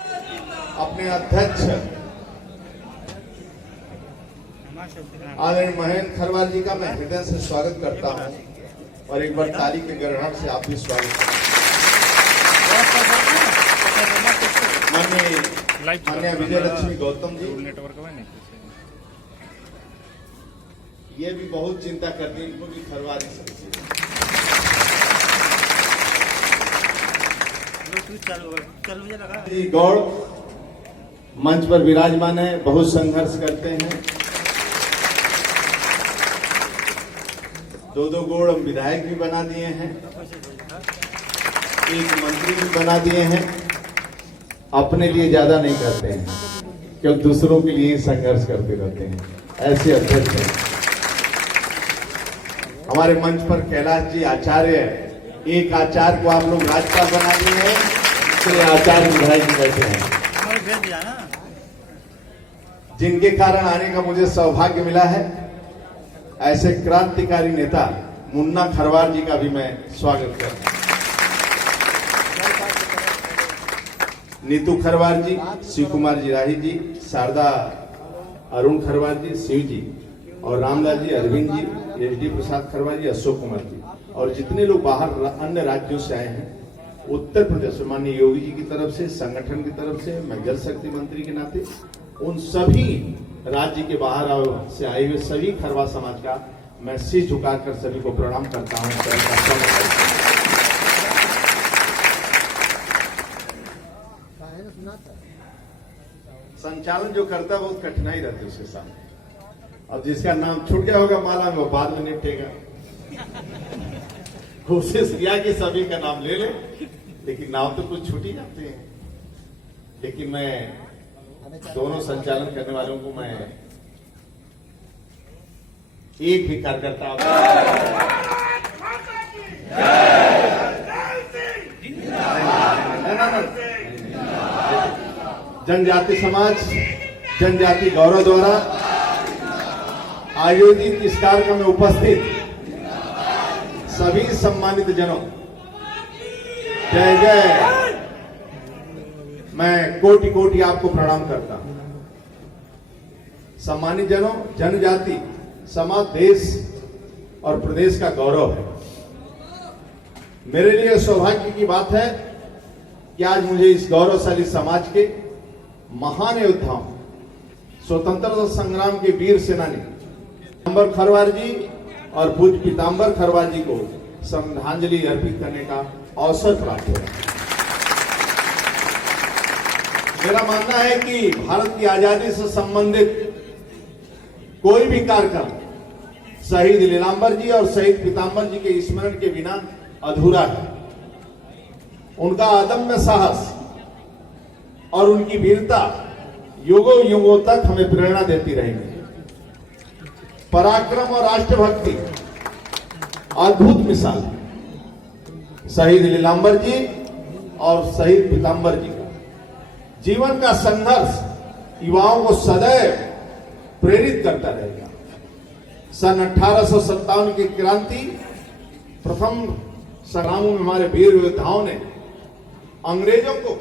अपने अध्यक्ष आदरणीय महेंद्र खरवार जी का मैं हृदय से स्वागत करता हूं और एक बार ताली के गड़गड़ाहट से आप भी स्वागत माननीय विजय लक्ष्मी गौतम जी। ये भी बहुत चिंता करती है, इनको भी खरवारी समझी गौड़ मंच पर विराजमान है, बहुत संघर्ष करते हैं। दो गोड़ हम विधायक भी बना दिए हैं, एक मंत्री भी बना दिए हैं। अपने लिए ज्यादा नहीं करते हैं क्योंकि दूसरों के लिए संघर्ष करते रहते हैं। ऐसे अध्यक्ष हैं हमारे मंच पर कैलाश जी आचार्य है। एक आचार्य को आप लोग राज्यपाल बना दिए हैं, तो आचार्य विधायक बैठे हैं, जिनके कारण आने का मुझे सौभाग्य मिला है। ऐसे क्रांतिकारी नेता मुन्ना खरवार जी का भी मैं स्वागत करता हूं। नीतू खरवार जी, शिव कुमार जी राही जी, शारदा अरुण खरवार जी, शिव जी और रामलाल जी, अरविंद जी, एच.डी. प्रसाद खरवार जी, अशोक कुमार जी और जितने लोग बाहर अन्य राज्यों से आए हैं, उत्तर प्रदेश में माननीय योगी जी की तरफ से, संगठन की तरफ से, मैं जल शक्ति मंत्री के नाते उन सभी राज्य के बाहर से आए हुए सभी खरवा समाज का मैं शीश झुकाकर सभी को प्रणाम करता हूं। संचालन जो करता है बहुत कठिनाई रहती है उसके सामने। अब जिसका नाम छूट गया होगा माला में, वो बाद में निपटेगा। कोशिश किया कि सभी का नाम ले ले, लेकिन नाम तो कुछ छूट ही जाते हैं। लेकिन मैं दोनों संचालन करने वालों को मैं एक भी कार्यकर्ता जनजाति समाज जनजाति गौरव द्वारा आयोजित इस कार्यक्रम में उपस्थित सभी सम्मानित जनों, जय जय। मैं कोटि कोटि आपको प्रणाम करता हूं। सम्मानित जनों, जनजाति समाज देश और प्रदेश का गौरव है। मेरे लिए सौभाग्य की बात है कि आज मुझे इस गौरवशाली समाज के महान योद्धाओं, स्वतंत्रता संग्राम के वीर सेनानी पीताम्बर खरवार जी और पूज्य पीताम्बर खरवार जी को श्रद्धांजलि अर्पित करने का अवसर प्राप्त हुआ। मेरा मानना है कि भारत की आजादी से संबंधित कोई भी कार्यक्रम शहीद लीलांबर जी और शहीद पीताम्बर जी के स्मरण के बिना अधूरा है। उनका अदम्य साहस और उनकी वीरता युगों युगों तक हमें प्रेरणा देती रहेगी। पराक्रम और राष्ट्रभक्ति अद्भुत मिसाल है। शहीद लीलांबर जी और शहीद पीताम्बर जी का जीवन का संघर्ष युवाओं को सदैव प्रेरित करता रहेगा। सन 1857 की क्रांति प्रथम संग्रामों में हमारे वीर योद्धाओं ने अंग्रेजों को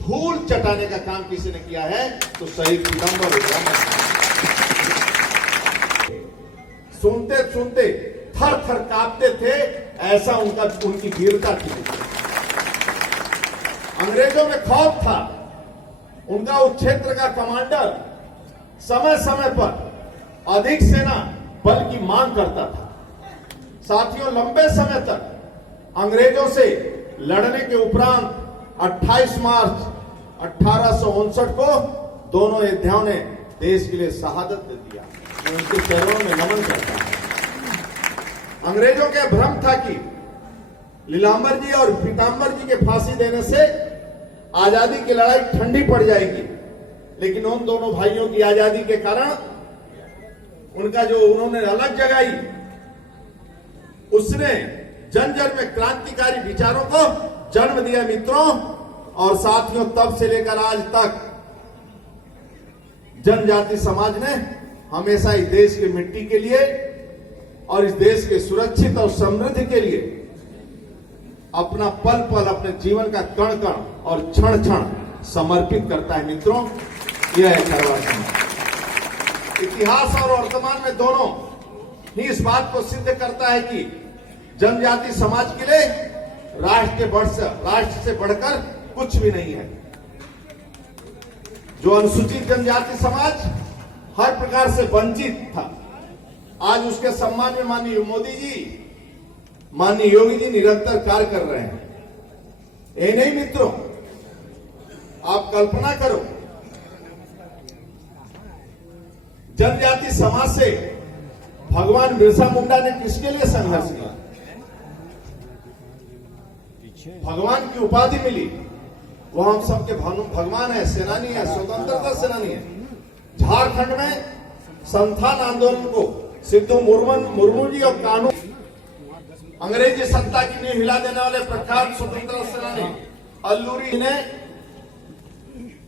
धूल चटाने का काम किसी ने किया है तो शहीद पीताम्बर सुनते सुनते थर थर कांपते थे, ऐसा उनकी वीरता थी। अंग्रेजों में खौफ था। उनका उस क्षेत्र का कमांडर समय समय पर अधिक सेना बल की मांग करता था। साथियों, लंबे समय तक अंग्रेजों से लड़ने के उपरांत 28 मार्च 1859 को दोनों योद्धाओं ने देश के लिए शहादत दे दिया। मैं उनके चरणों में नमन करता हूं। अंग्रेजों का भ्रम था कि लीलांबर जी और पीताम्बर जी के फांसी देने से आजादी की लड़ाई ठंडी पड़ जाएगी, लेकिन उन दोनों भाइयों की आजादी के कारण उनका जो उन्होंने अलग जगाई, उसने जन जन में क्रांतिकारी विचारों को जन्म दिया। मित्रों और साथियों, तब से लेकर आज तक जनजाति समाज ने हमेशा इस देश की मिट्टी के लिए और इस देश के सुरक्षित और समृद्धि के लिए अपना पल पल, अपने जीवन का कण कण और क्षण क्षण समर्पित करता है। मित्रों, यह है खरवार समाज। इतिहास और वर्तमान में दोनों ही इस बात को सिद्ध करता है कि जनजाति समाज के लिए राष्ट्र से बढ़कर कुछ भी नहीं है। जो अनुसूचित जनजाति समाज हर प्रकार से वंचित था, आज उसके सम्मान में माननीय मोदी जी, माननीय योगी जी निरंतर कार्य कर रहे हैं। ये नहीं मित्रों, आप कल्पना करो, जनजाति समाज से भगवान बिरसा मुंडा ने किसके लिए संघर्ष किया? भगवान की उपाधि मिली, वो हम सबके भगवान है, सेनानी है, स्वतंत्रता सेनानी है। झारखंड में संथाल आंदोलन को सिद्धू मुर्मू जी और कानून अंग्रेजी सत्ता की नींव हिला देने वाले प्रख्यात स्वतंत्रता सेनानी अल्लूरी ने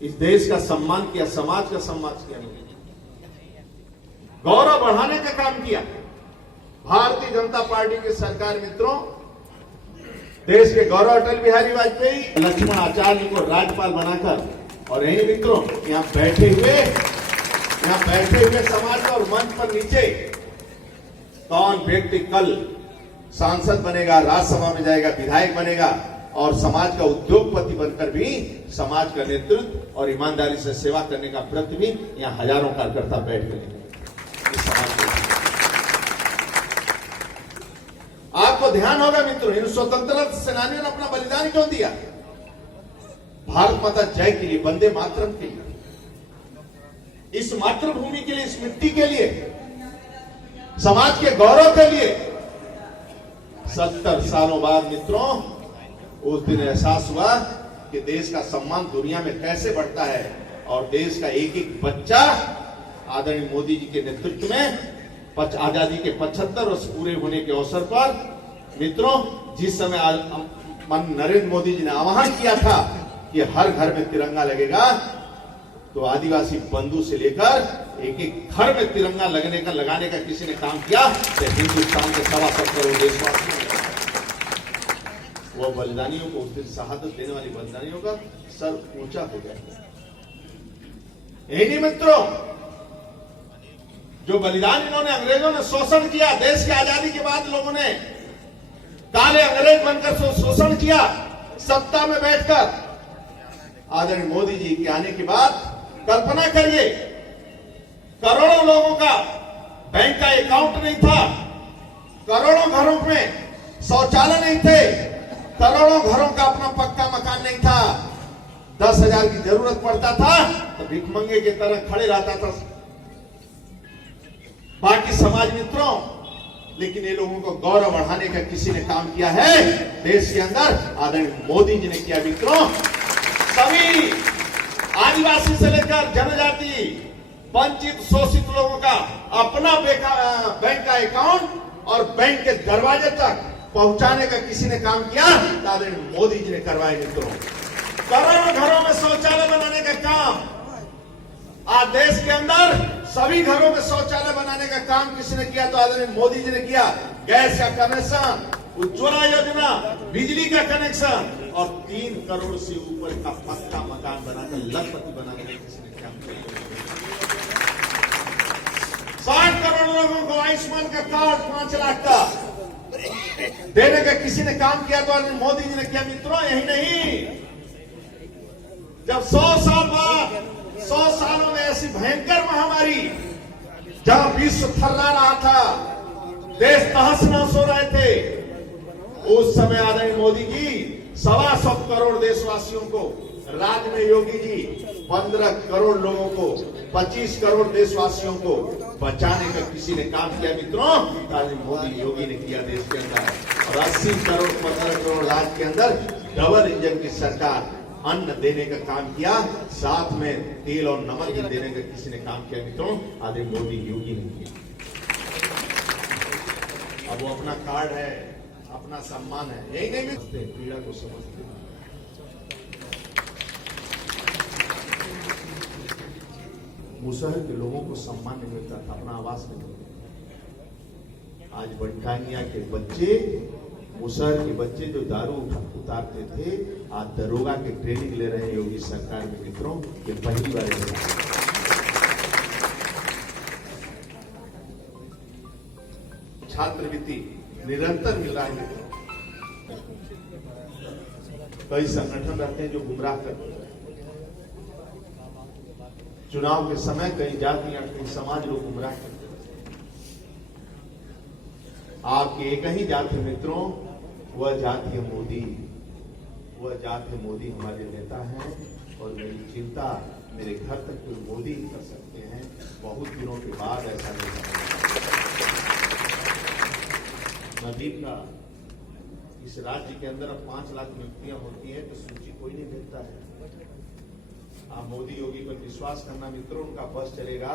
इस देश का सम्मान किया, समाज का सम्मान किया, गौरव बढ़ाने का काम किया। भारतीय जनता पार्टी की सरकार मित्रों, देश के गौरव अटल बिहारी वाजपेयी लक्ष्मण आचार्य को राज्यपाल बनाकर, और यही मित्रों यहाँ बैठे हुए समाज और मंच पर नीचे कौन व्यक्ति कल सांसद बनेगा, राज्यसभा में जाएगा, विधायक बनेगा और समाज का उद्योगपति बनकर भी समाज का नेतृत्व और ईमानदारी से सेवा करने का व्रत भी यहाँ हजारों कार्यकर्ता बैठ गए। आपको ध्यान होगा मित्रों, इन स्वतंत्रता सेनानियों ने अपना बलिदान क्यों दिया? भारत माता जय के लिए, वंदे मातरम के लिए, इस मातृभूमि के लिए, इस मिट्टी के लिए, समाज के गौरव के लिए। 70 सालों बाद मित्रों उस दिन एहसास हुआ कि देश का सम्मान दुनिया में कैसे बढ़ता है, और देश का एक एक बच्चा आदरणीय मोदी जी के नेतृत्व में आजादी के 75 वर्ष पूरे होने के अवसर पर मित्रों, जिस समय नरेंद्र मोदी जी ने आह्वान किया था कि हर घर में तिरंगा लगेगा, तो आदिवासी बंधु से लेकर एक एक घर में तिरंगा लगाने का किसी ने काम किया, तो हिंदुस्तान के 7.25 करोड़ देशवासियों ने वो बलिदानियों को, उस दिन शहादत देने वाली बलिदानियों का सर ऊंचा हो गया। यही मित्रों, जो बलिदान इन्होंने, अंग्रेजों ने शोषण किया, देश की आजादी के बाद लोगों ने काले अंग्रेज बनकर शोषण किया, सत्ता में बैठकर। आदरणीय मोदी जी के आने के बाद कल्पना करिए, करोड़ों लोगों का बैंक का अकाउंट नहीं था, करोड़ों घरों में शौचालय नहीं थे, करोड़ों घरों का अपना पक्का मकान नहीं था। 10,000 की जरूरत पड़ता था तो भिखमंगे की तरह खड़े रहता था बाकी समाज मित्रों। लेकिन ये लोगों को गौरव बढ़ाने का किसी ने काम किया है देश के अंदर, आदरणीय मोदी जी ने किया मित्रों। सभी आदिवासी से लेकर जनजाति, वंचित, शोषित लोगों का अपना बैंक का अकाउंट और बैंक के दरवाजे तक पहुंचाने का किसी ने काम किया, आदरणीय मोदी जी ने करवाए मित्रों। करोड़ों घरों में शौचालय बनाने का काम आज देश के अंदर, सभी घरों में शौचालय बनाने का काम किसी ने किया, तो आदरणीय मोदी जी ने किया। गैस का कनेक्शन, उज्ज्वला योजना, बिजली का कनेक्शन और 3 करोड़ से ऊपर का पक्का मकान बनाकर लखपति बनाने का किसी ने काम किया। 60 करोड़ लोगों को आयुष्मान का कार्ड 5 लाख का देने का किसी ने काम किया, तो आदरणीय मोदी जी ने किया मित्रों। यही नहीं, जब 100 साल बाद, 100 सालों में ऐसी भयंकर महामारी, जहां विश्व थर्रा रहा था, देश तहस नहस हो रहे थे, उस समय आदरणीय मोदी जी 125 करोड़ देशवासियों को, राज्य में योगी जी 15 करोड़ लोगों को, 25 करोड़ देशवासियों को बचाने का किसी ने काम किया मित्रों, आदरणीय मोदी योगी ने किया देश के अंदर। और 80 करोड़ 15 करोड़ राज्य के अंदर डबल इंजन की सरकार अन्न देने का काम किया, साथ में तेल और नमक भी देने का किसी ने काम किया मित्रों, आदरणीय मोदी योगी ने किया। अब वो अपना कार्ड है, अपना सम्मान है, यही नहीं मिलते, पीड़ा को समझते। मुसहर के लोगों को सम्मान नहीं मिलता था, अपना आवास नहीं मिलता। आज बंटानिया के बच्चे मुसहर के बच्चे जो दारू उतारते थे आज दरोगा के ट्रेनिंग ले रहे हैं योगी सरकार में मित्रों। ये पहली बार छात्रवृत्ति निरंतर मिल रहा है। कई संगठन रहते हैं जो गुमराह करते हैं। चुनाव के समय कई जातियां कई समाज लोग गुमराह करते हैं। आपके एक ही जाति मित्रों, वह जाति है मोदी। वह जाति है मोदी हमारे नेता हैं और मेरी चिंता मेरे घर तक कोई मोदी ही कर सकते हैं। बहुत दिनों के बाद ऐसा नहीं नदीम का इस राज्य के अंदर अब 5 लाख नियुक्तियां होती है तो सूची कोई नहीं भेजता है। आप मोदी योगी पर विश्वास करना मित्रों, उनका बस चलेगा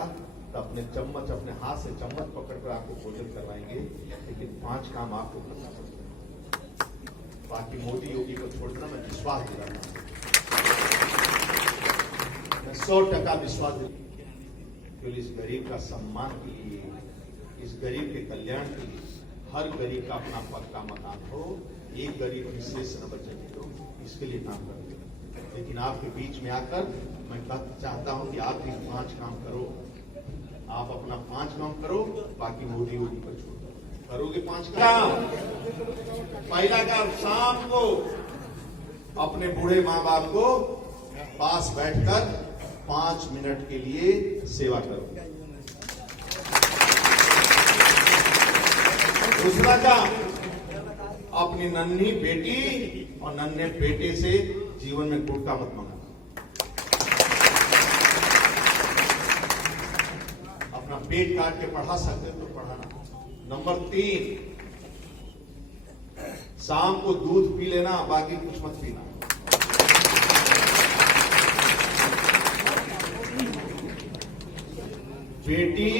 तो अपने चम्मच अपने हाथ से चम्मच पकड़कर आपको भोजन करवाएंगे, लेकिन 5 काम आपको करना पड़ेगा। बाकी मोदी योगी को छोड़ना मैं विश्वास दिलाता हूं, मैं 100% विश्वास दिलाता हूं। इस गरीब का सम्मान के लिए, इस गरीब के कल्याण के लिए हर गरीब का अपना पक्का मकान हो, एक गरीब की शेष न बचे मित्रों, इसके लिए काम करते हैं। लेकिन आपके बीच में आकर मैं चाहता हूं कि आप भी 5 काम करो। आप अपना 5 काम करो, बाकी मोदी योगी पर छोड़ दो। करोगे 5 काम? पहला काम, शाम को अपने बूढ़े माँ बाप को पास बैठकर 5 मिनट के लिए सेवा करो। दूसरा काम, अपनी नन्ही बेटी और नन्हे बेटे से जीवन में गुटखा मत मंगाना। अपना पेट काट के पढ़ा सकते तो पढ़ाना। नंबर 3, शाम को दूध पी लेना, बाकी कुछ मत पीना। बेटी,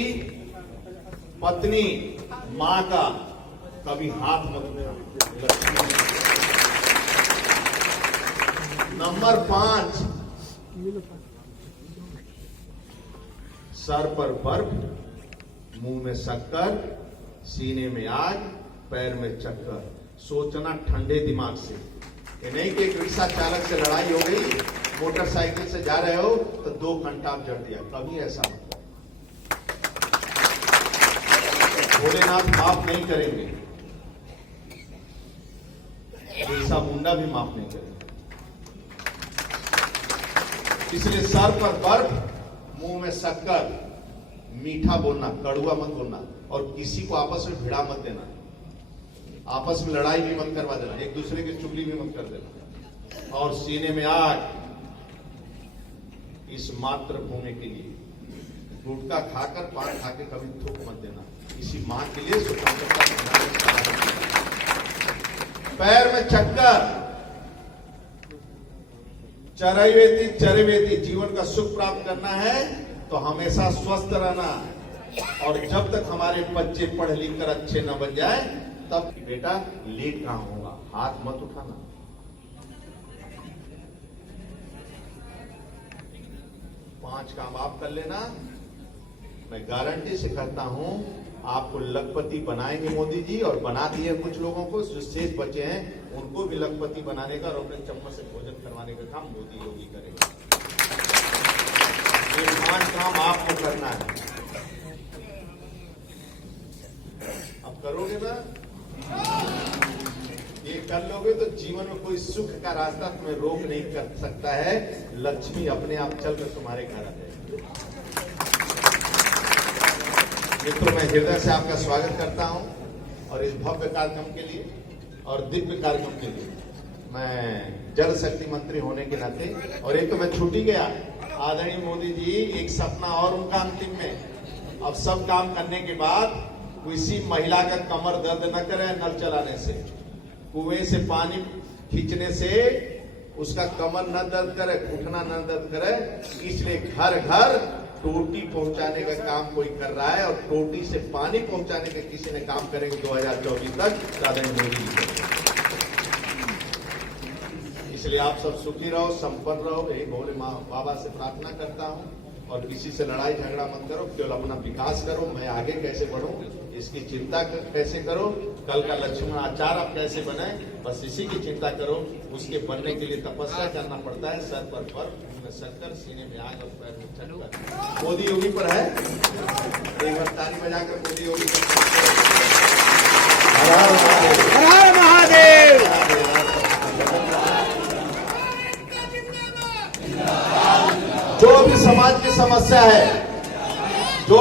पत्नी, मां का कभी हाथ मत उठाना। नंबर 5, सर पर बर्फ, मुंह में शक्कर, सीने में आग, पैर में चक्कर। सोचना ठंडे दिमाग से। ये नहीं कि एक रिक्शा चालक से लड़ाई हो गई, मोटरसाइकिल से जा रहे हो तो 2 घंटा आप जड़ दिया, कभी ऐसा मत। भोलेनाथ माफ नहीं करेंगे, ऐसा मुंडा भी माफ नहीं करेंगे। इसलिए सर पर बर्फ, मुंह में शक्कर, मीठा बोलना, कड़ुआ मत बोलना, और किसी को आपस में भिड़ा मत देना। आपस में लड़ाई भी मत करवा देना, एक दूसरे की चुगली भी मत कर देना। और सीने में आग, इस मातृभूमि के लिए गुटखा खाकर, पान खाकर कभी थूक मत देना। इसी मां के लिए स्वतंत्रता। पैर में चक्कर, चरैवेति चरैवेति, जीवन का सुख प्राप्त करना है तो हमेशा स्वस्थ रहना। और जब तक हमारे बच्चे पढ़ लिख कर अच्छे न बन जाए तब बेटा लेट कहां होगा, हाथ मत उठाना। पांच काम आप कर लेना, मैं गारंटी से कहता हूं आपको लखपति बनाएंगे मोदी जी, और बना दिए कुछ लोगों को, जो शेष बचे हैं उनको भी लखपति बनाने का और अपने चम्मच से भोजन करवाने का काम मोदी योगी करेगा। ये 5 काम आपको करना है। अब करोगे ना, ये कर लोगे तो जीवन में कोई सुख का रास्ता तुम्हें रोक नहीं कर सकता है। लक्ष्मी अपने आप चलकर तुम्हारे घर आ जाएगी। मित्रों, मैं हृदय से आपका स्वागत करता हूं और इस भव्य कार्यक्रम के लिए और दिव्य कार्यक्रम के लिए मैं जल शक्ति मंत्री होने के नाते, और एक तो मैं छुट्टी गया, आदरणीय मोदी जी एक सपना और उनका अंतिम में, अब सब काम करने के बाद किसी महिला का कमर दर्द न करे नल चलाने से, कुएं से पानी खींचने से उसका कमर न दर्द करे, घुटना न दर्द करे, इसलिए घर घर टोटी पहुंचाने का काम कोई कर रहा है, और टोटी से पानी पहुंचाने का किसी ने काम करेंगे 2024 तक आदरणीय मोदी जी। इसलिए आप सब सुखी रहो, संपन्न रहो, हे भोले बाबा से प्रार्थना करता हूं, और किसी से लड़ाई झगड़ा मत करो, केवल अपना विकास करो। मैं आगे कैसे बढ़ूं इसकी चिंता कैसे करो, कल का लक्ष्मण आचार आप कैसे बनाए, बस इसी की चिंता करो। उसके बनने के लिए तपस्या करना पड़ता है। सर पर शक्कर, सीने में आग और पैर में चक्कर। मोदी योगी पर है, एक बार ताली बजाकर मोदी योगी हर हर महादेव। जो भी समाज की समस्या है, जो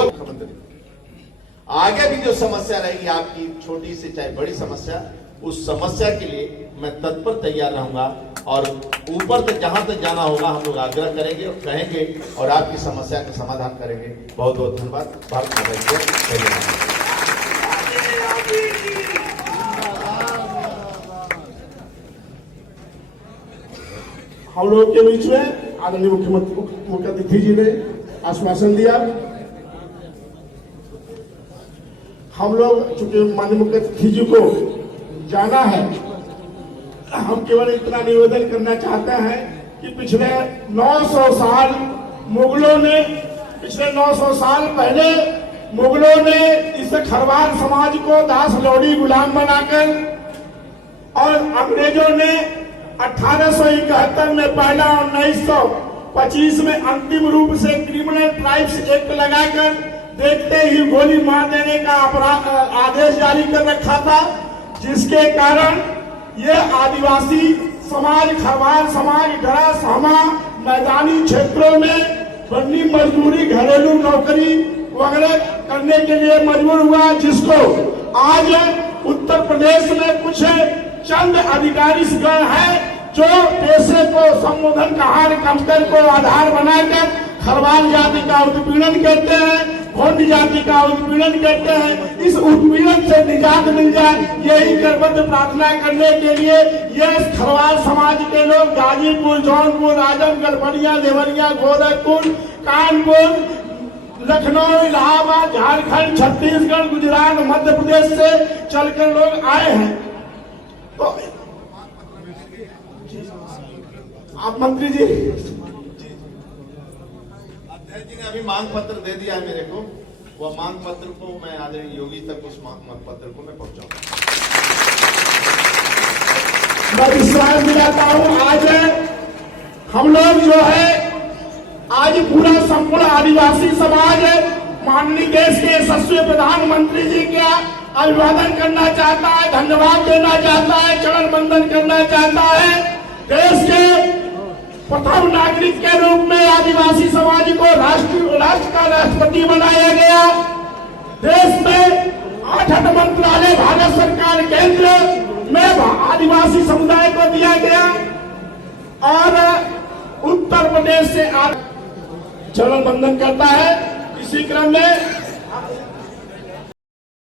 आगे भी जो समस्या रहेगी आपकी, छोटी से चाहे बड़ी समस्या, उस समस्या के लिए मैं तत्पर तैयार रहूंगा और ऊपर तक जहां तक जाना होगा हम लोग आग्रह करेंगे और कहेंगे और आपकी समस्या का समाधान करेंगे। बहुत बहुत धन्यवाद। भारत माता की जय। हम लोग के बीच में आदरणीय मुख्य अतिथि जी ने आश्वासन दिया। हम लोग चूंकि माननीय मुख्य अतिथि जी को जाना है, हम केवल इतना निवेदन करना चाहते हैं कि पिछले 900 साल मुगलों ने, पिछले 900 साल पहले मुगलों ने इस खरवार समाज को दास लौड़ी गुलाम बनाकर, और अंग्रेजों ने 1871 में पहला और 1925 में अंतिम रूप से क्रिमिनल ट्राइब्स एक्ट लगाकर देखते ही गोली मार देने का आदेश जारी कर रखा था, जिसके कारण ये आदिवासी समाज, खरवार समाज डरा सहमा मैदानी क्षेत्रों में बनी मजदूरी, घरेलू नौकरी वगैरह करने के लिए मजबूर हुआ, जिसको आज उत्तर प्रदेश में कुछ चंद अधिकारी गण है जो पेशे को संबोधन का हार कमतर को आधार बनाकर खरवार जाति का उत्पीड़न करते हैं, भोंड जाति का उत्पीड़न करते हैं। इस उत्पीड़न से निजात मिल जाए, यही करबद्ध प्रार्थना करने के लिए ये खरवार समाज के लोग गाजीपुर, जौनपुर, आजमगढ़, बलिया, देवरिया, गोरखपुर, कानपुर, लखनऊ, इलाहाबाद, झारखंड, छत्तीसगढ़, गुजरात, मध्य प्रदेश से चलकर लोग आए हैं। तो आप मंत्री जी, अध्यक्ष जी ने अभी मांग पत्र दे दिया है मेरे को, वह मांग पत्र को मैं आदरणीय योगी तक उस मांग पत्र को मैं पहुंचाऊंगा। मैं विश्वास दिलाता हूं, आज हम लोग जो है, आज पूरा संपूर्ण आदिवासी समाज माननीय देश के यशस्वी प्रधानमंत्री जी का अभिवादन करना चाहता है, धन्यवाद देना चाहता है, चरण वंदन करना चाहता है। देश के प्रथम नागरिक के रूप में आदिवासी समाज को राष्ट्र का राष्ट्रपति बनाया गया। देश में 8 मंत्रालय भारत सरकार केंद्र में आदिवासी समुदाय को दिया गया और उत्तर प्रदेश से चरण वंदन करता है। इसी क्रम में